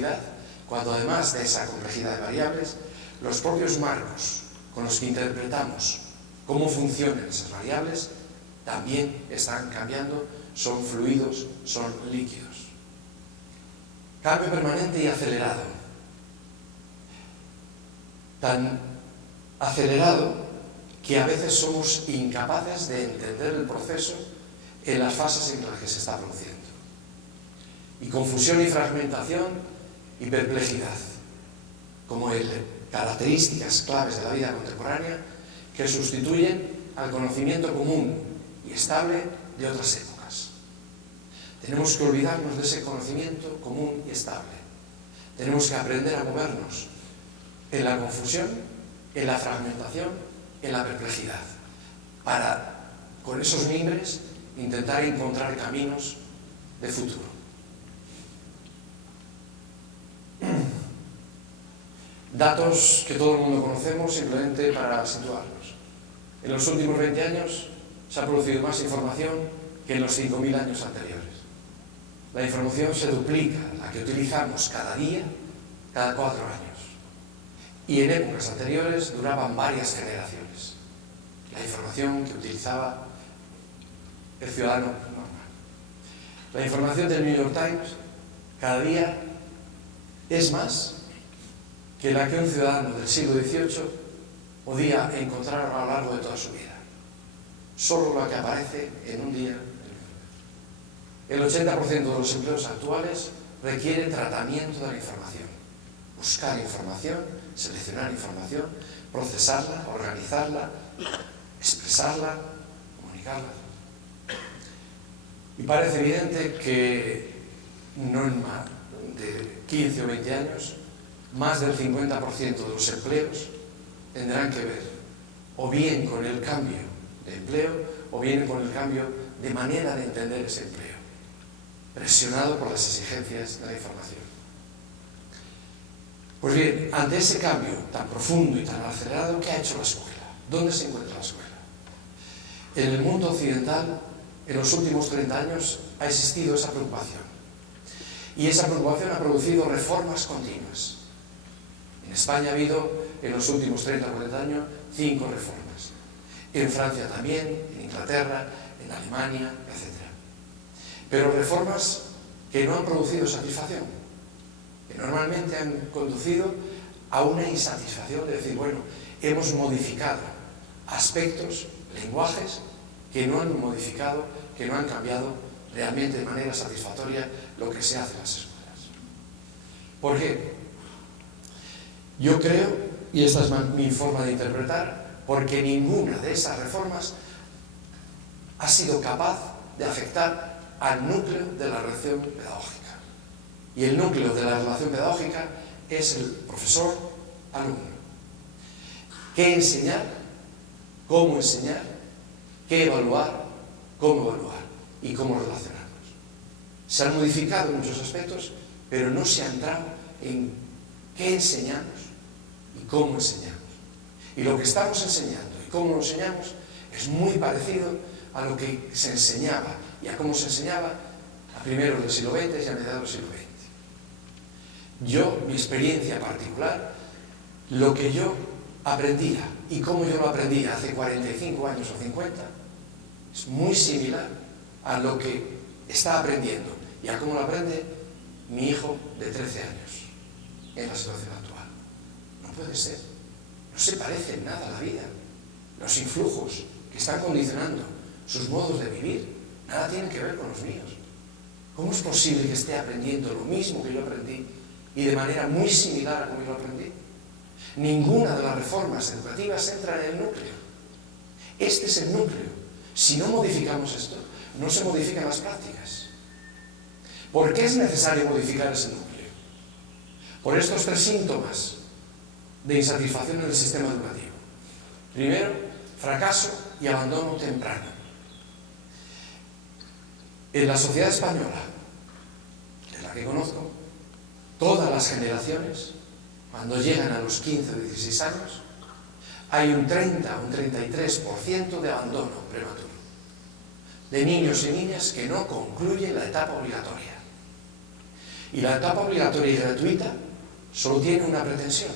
complejidad, cuando además de esa complejidad de variables, los propios marcos con los que interpretamos cómo funcionan esas variables también están cambiando, son fluidos, son líquidos. Cambio permanente y acelerado. Tan acelerado que a veces somos incapaces de entender el proceso en las fases en las que se está produciendo. Y confusión y fragmentación y perplejidad, como características claves de la vida contemporánea que sustituyen al conocimiento común y estable de otras épocas. Tenemos que olvidarnos de ese conocimiento común y estable. Tenemos que aprender a movernos en la confusión, en la fragmentación, en la perplejidad, para, con esos mimbres, intentar encontrar caminos de futuro. Datos que todo el mundo conocemos, simplemente para situarnos. En los últimos 20 años se ha producido más información que en los 5.000 años anteriores. La información se duplica, la que utilizamos cada día, cada 4 años. Y en épocas anteriores duraban varias generaciones. La información que utilizaba el ciudadano normal. La información del New York Times cada día es más que la que un ciudadano del siglo XVIII podía encontrar a lo largo de toda su vida. Solo la que aparece en un día. El 80% de los empleos actuales requiere tratamiento de la información. Buscar información, seleccionar información, procesarla, organizarla, expresarla, comunicarla. Y parece evidente que no en más de 15 o 20 años, más del 50% de los empleos tendrán que ver o bien con el cambio de empleo o bien con el cambio de manera de entender ese empleo, presionado por las exigencias de la información. Pues bien, ante ese cambio tan profundo y tan acelerado, ¿qué ha hecho la escuela? ¿Dónde se encuentra la escuela? En el mundo occidental, en los últimos 30 años, ha existido esa preocupación. Y esa preocupación ha producido reformas continuas. En España ha habido, en los últimos 30 o 40 años, 5 reformas. En Francia también, en Inglaterra, en Alemania, etc. Pero reformas que no han producido satisfacción, que normalmente han conducido a una insatisfacción de decir, bueno, hemos modificado aspectos, lenguajes, que no han modificado, que no han cambiado realmente de manera satisfactoria lo que se hace en las escuelas. ¿Por qué? Yo creo, y esta es mi forma de interpretar, porque ninguna de esas reformas ha sido capaz de afectar al núcleo de la relación pedagógica. Y el núcleo de la relación pedagógica es el profesor-alumno. ¿Qué enseñar? ¿Cómo enseñar? ¿Qué evaluar? ¿Cómo evaluar? Y cómo relacionarnos. Se han modificado muchos aspectos, pero no se ha entrado en qué enseñamos y cómo enseñamos. Y lo que estamos enseñando y cómo lo enseñamos es muy parecido a lo que se enseñaba y a cómo se enseñaba a primeros del siglo XX y a mediados del siglo XX. Yo, mi experiencia particular, lo que yo aprendía y cómo yo lo aprendía hace 45 años o 50, es muy similar a lo que está aprendiendo y a cómo lo aprende mi hijo de 13 años en la situación actual. No puede ser. No se parece en nada a la vida. Los influjos que están condicionando sus modos de vivir nada tienen que ver con los míos. ¿Cómo es posible que esté aprendiendo lo mismo que yo aprendí y de manera muy similar a como yo lo aprendí? Ninguna de las reformas educativas entra en el núcleo. Este es el núcleo. Si no modificamos esto, no se modifican las prácticas. ¿Por qué es necesario modificar ese núcleo? Por estos 3 síntomas de insatisfacción en el sistema educativo. Primero, fracaso y abandono temprano. En la sociedad española, de la que conozco, todas las generaciones, cuando llegan a los 15 o 16 años, hay un 30 o un 33% de abandono prematuro, de niños y niñas que no concluyen la etapa obligatoria. Y la etapa obligatoria y gratuita solo tiene una pretensión: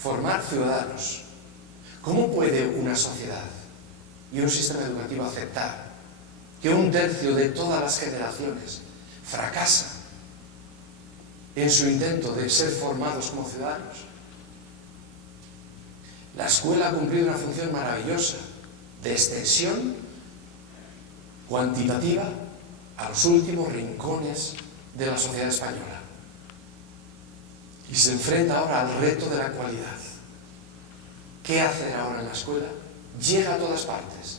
formar ciudadanos. ¿Cómo puede una sociedad y un sistema educativo aceptar que un tercio de todas las generaciones fracasa en su intento de ser formados como ciudadanos? La escuela ha cumplido una función maravillosa de extensión cuantitativa a los últimos rincones de la sociedad española. Y se enfrenta ahora al reto de la cualidad. ¿Qué hacer ahora en la escuela? Llega a todas partes.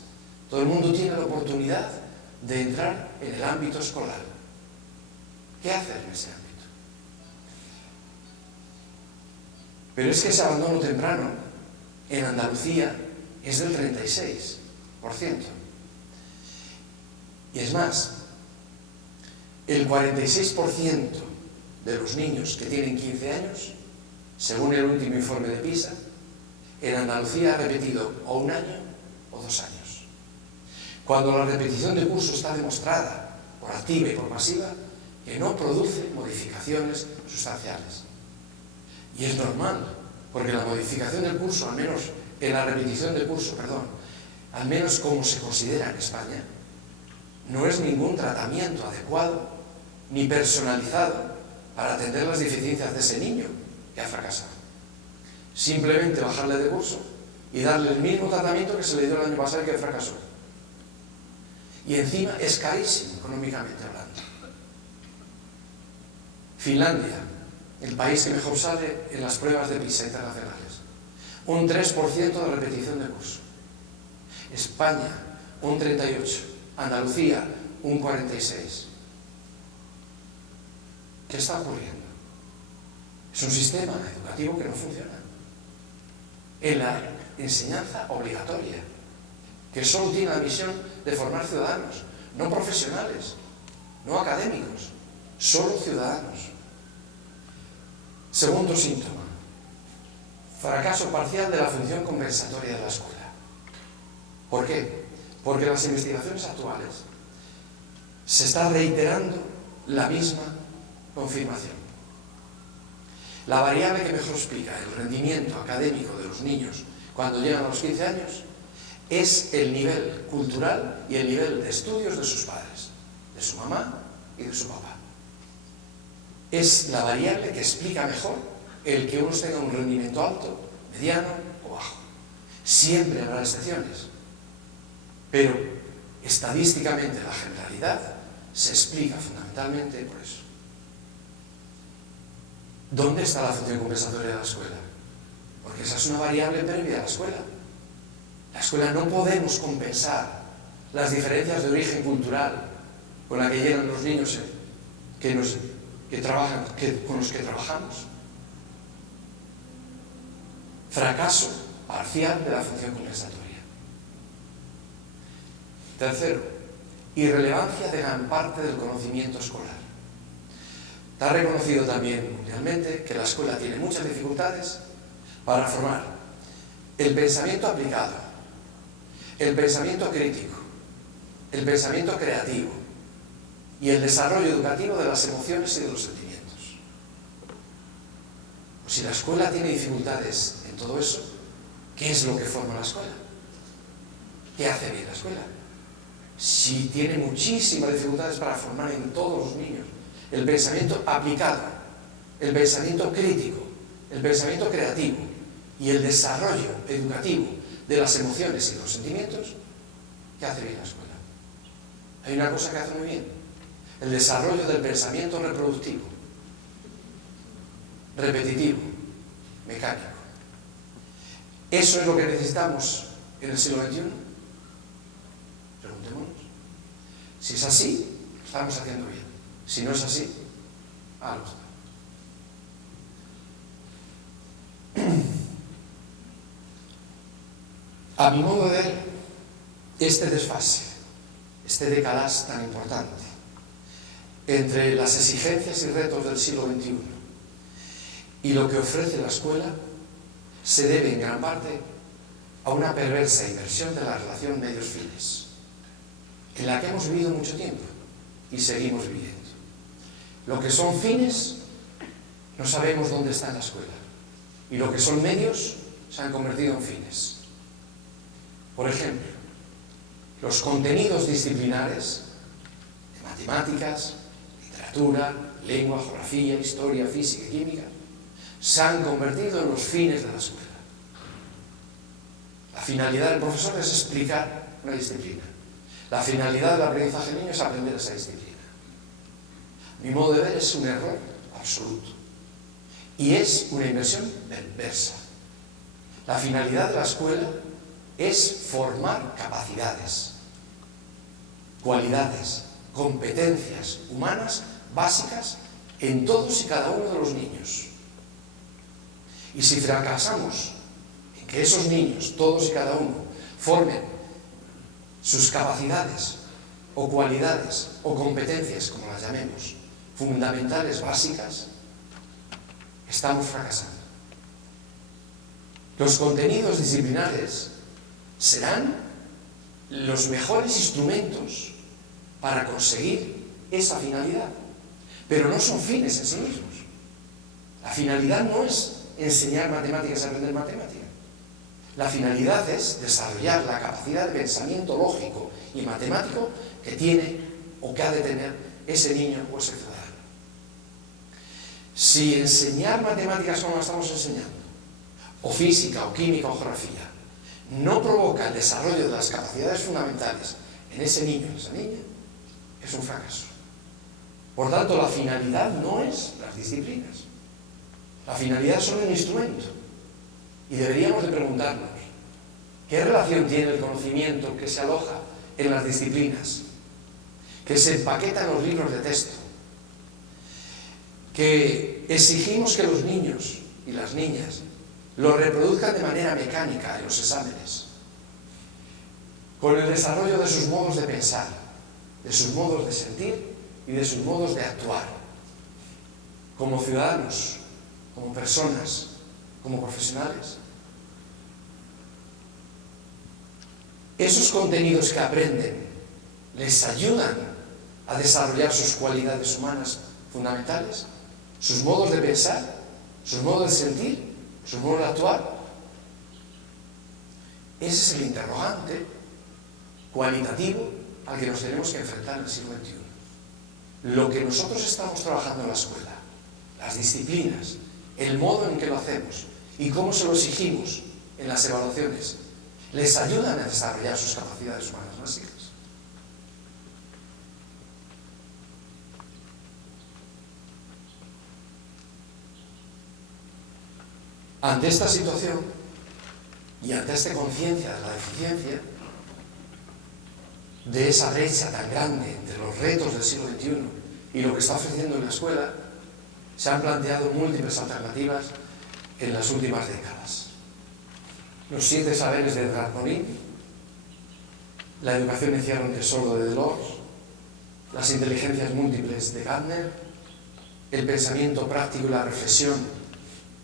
Todo el mundo tiene la oportunidad de entrar en el ámbito escolar. ¿Qué hacer en ese ámbito? Pero es que ese abandono temprano en Andalucía es del 36%. Y es más, el 46% de los niños que tienen 15 años, según el último informe de PISA, en Andalucía ha repetido o 1 año o 2 años. Cuando la repetición de curso está demostrada por activa y por pasiva que no produce modificaciones sustanciales. Y es normal, porque la modificación del curso, al menos en la repetición de curso, al menos como se considera en España, no es ningún tratamiento adecuado ni personalizado para atender las deficiencias de ese niño que ha fracasado. Simplemente bajarle de curso y darle el mismo tratamiento que se le dio el año pasado y que fracasó. Y encima es carísimo económicamente hablando. Finlandia, el país que mejor sale en las pruebas de PISA internacionales, un 3% de repetición de curso. España, un 38%. Andalucía, un 46%. ¿Qué está ocurriendo? Es un sistema educativo que no funciona. En la enseñanza obligatoria, que solo tiene la misión de formar ciudadanos, no profesionales, no académicos, solo ciudadanos. Segundo síntoma: fracaso parcial de la función compensatoria de la escuela. ¿Por qué? Porque en las investigaciones actuales se está reiterando la misma confirmación. La variable que mejor explica el rendimiento académico de los niños cuando llegan a los 15 años es el nivel cultural y el nivel de estudios de sus padres, de su mamá y de su papá. Es la variable que explica mejor el que unos tengan un rendimiento alto, mediano o bajo. Siempre habrá excepciones, pero estadísticamente la generalidad se explica fundamentalmente por eso. ¿Dónde está la función compensatoria de la escuela? Porque esa es una variable previa a la escuela. La escuela no podemos compensar las diferencias de origen cultural con la que llegan los niños con los que trabajamos. Fracaso parcial de la función compensatoria. Tercero, irrelevancia de gran parte del conocimiento escolar. Está reconocido también mundialmente que la escuela tiene muchas dificultades para formar el pensamiento aplicado, el pensamiento crítico, el pensamiento creativo y el desarrollo educativo de las emociones y de los sentimientos. Pues si la escuela tiene dificultades en todo eso, ¿qué es lo que forma la escuela? ¿Qué hace bien la escuela? Si tiene muchísimas dificultades para formar en todos los niños el pensamiento aplicado, el pensamiento crítico, el pensamiento creativo y el desarrollo educativo de las emociones y los sentimientos, ¿qué hace bien la escuela? Hay una cosa que hace muy bien: el desarrollo del pensamiento reproductivo, repetitivo, mecánico. ¿Eso es lo que necesitamos en el siglo XXI? Preguntémonos. Si es así, estamos haciendo bien. Si no es así, algo está. A mi modo de ver, este desfase, este decalaje tan importante entre las exigencias y retos del siglo XXI y lo que ofrece la escuela se debe en gran parte a una perversa inversión de la relación medios-fines, en la que hemos vivido mucho tiempo y seguimos viviendo. Lo que son fines, no sabemos dónde está en la escuela. Y lo que son medios, se han convertido en fines. Por ejemplo, los contenidos disciplinares de matemáticas, literatura, lengua, geografía, historia, física y química se han convertido en los fines de la escuela. La finalidad del profesor es explicar una disciplina. La finalidad del aprendizaje del niño es aprender esa disciplina. Mi modo de ver es un error absoluto. Y es una inversión perversa. La finalidad de la escuela es formar capacidades, cualidades, competencias humanas básicas en todos y cada uno de los niños. Y si fracasamos en que esos niños, todos y cada uno, formen sus capacidades o cualidades o competencias, como las llamemos, fundamentales, básicas, estamos fracasando. Los contenidos disciplinares serán los mejores instrumentos para conseguir esa finalidad, pero no son fines en sí mismos. La finalidad no es enseñar matemáticas y aprender matemáticas. La finalidad es desarrollar la capacidad de pensamiento lógico y matemático que tiene o que ha de tener ese niño o ese ciudadano. Si enseñar matemáticas como estamos enseñando, o física, o química, o geografía, no provoca el desarrollo de las capacidades fundamentales en ese niño o en esa niña, es un fracaso. Por tanto, la finalidad no es las disciplinas. La finalidad es solo un instrumento. Y deberíamos de preguntarnos, ¿qué relación tiene el conocimiento que se aloja en las disciplinas, que se empaqueta en los libros de texto, que exigimos que los niños y las niñas lo reproduzcan de manera mecánica en los exámenes, con el desarrollo de sus modos de pensar, de sus modos de sentir y de sus modos de actuar, como ciudadanos, como personas, como profesionales? Esos contenidos que aprenden les ayudan a desarrollar sus cualidades humanas fundamentales, sus modos de pensar, sus modos de sentir, sus modos de actuar. Ese es el interrogante cualitativo al que nos tenemos que enfrentar en el siglo XXI. Lo que nosotros estamos trabajando en la escuela, las disciplinas, el modo en que lo hacemos y cómo se lo exigimos en las evaluaciones, les ayudan a desarrollar sus capacidades humanas básicas. Ante esta situación y ante esta conciencia de la deficiencia, de esa brecha tan grande entre los retos del siglo XXI y lo que está ofreciendo en la escuela, se han planteado múltiples alternativas en las últimas décadas. Los 7 saberes de Edgar Morin, la educación encierra un tesoro de Delors, las inteligencias múltiples de Gardner, el pensamiento práctico y la reflexión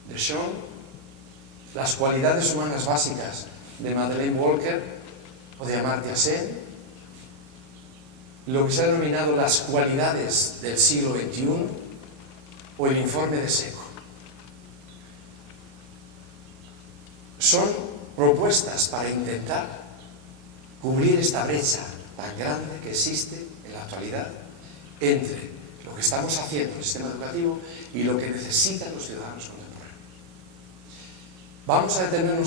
de Shaw, las cualidades humanas básicas de Madeleine Walker o de Amartya Sen, lo que se ha denominado las cualidades del siglo XXI o el informe de Seco. Son propuestas para intentar cubrir esta brecha tan grande que existe en la actualidad entre lo que estamos haciendo en el sistema educativo y lo que necesitan los ciudadanos contemporáneos. Vamos a detenernos